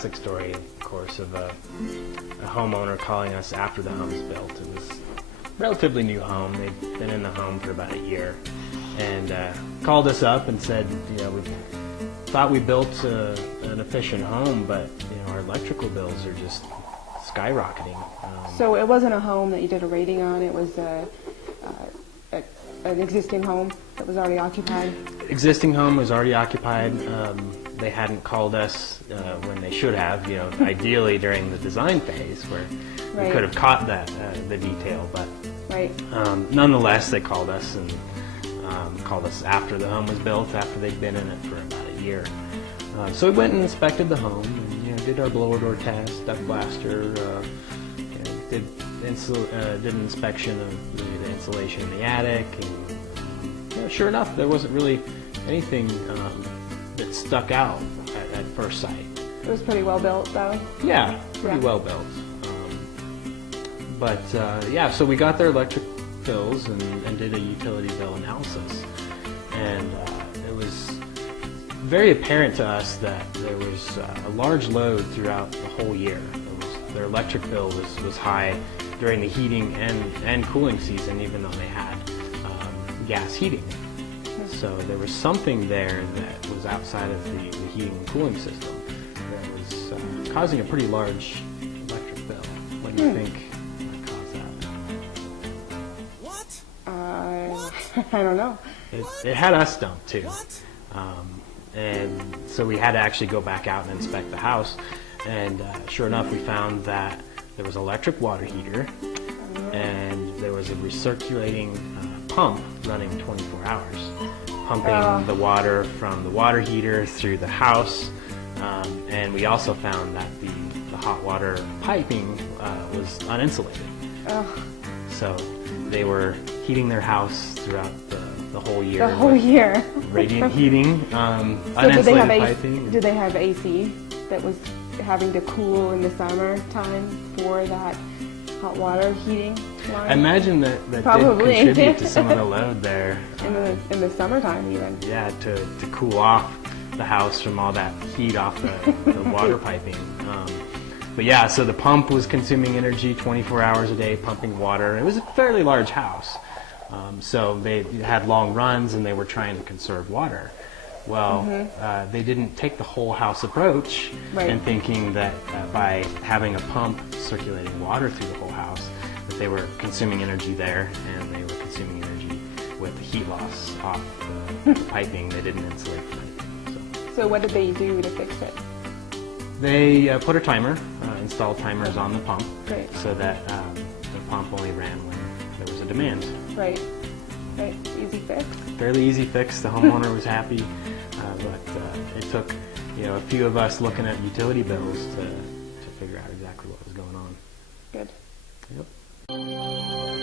classic story, of course, of a homeowner calling us after the home's built. It was a relatively new home. They'd been in the home for about a year, and called us up and said, we thought we built an efficient home, but our electrical bills are just skyrocketing. So it wasn't a home that you did a rating on, it was an existing home that was already occupied? Existing home was already occupied. They hadn't called us when they should have, ideally during the design phase where we could have caught the detail, but nonetheless they called us and called us after the home was built, after they'd been in it for about a year. So we went and inspected the home and did our blower door test, duct blaster, did an inspection of the insulation in the attic, and sure enough, there wasn't really anything that stuck out at first sight. It was pretty well built, though. Yeah, pretty well built. So we got their electric bills and did a utility bill analysis, and it was very apparent to us that there was a large load throughout the whole year. Their electric bill was high during the heating and cooling season, even though they had gas heating. So there was something there that was outside of the heating and cooling system that was causing a pretty large electric bill. What do you think might cause that? What? I don't know. It had us stumped too. And so we had to actually go back out and inspect the house. And sure enough, we found that there was an electric water heater and there was a recirculating pump running 24 hours, pumping the water from the water heater through the house. And we also found that the hot water piping was uninsulated. So they were heating their house throughout the whole year. The whole year. Radiant heating, uninsulated piping. Did they have AC that was having to cool in the summertime for that hot water heating line? I imagine that Probably. did contribute to some of the load there. In the summertime even. Yeah, to cool off the house from all that heat off the water piping. But yeah, so the pump was consuming energy 24 hours a day, pumping water. It was a fairly large house. So they had long runs and they were trying to conserve water. Well, they didn't take the whole house approach and thinking that by having a pump circulating water through the whole house, that they were consuming energy there and they were consuming energy with the heat loss off the piping. They didn't insulate the piping. So what did they do to fix it? They put a timer, installed timers on the pump so that the pump only ran when there was a demand. Right. Easy fix. Fairly easy fix. The homeowner was happy, but it took a few of us looking at utility bills to figure out exactly what was going on. Good. Yep.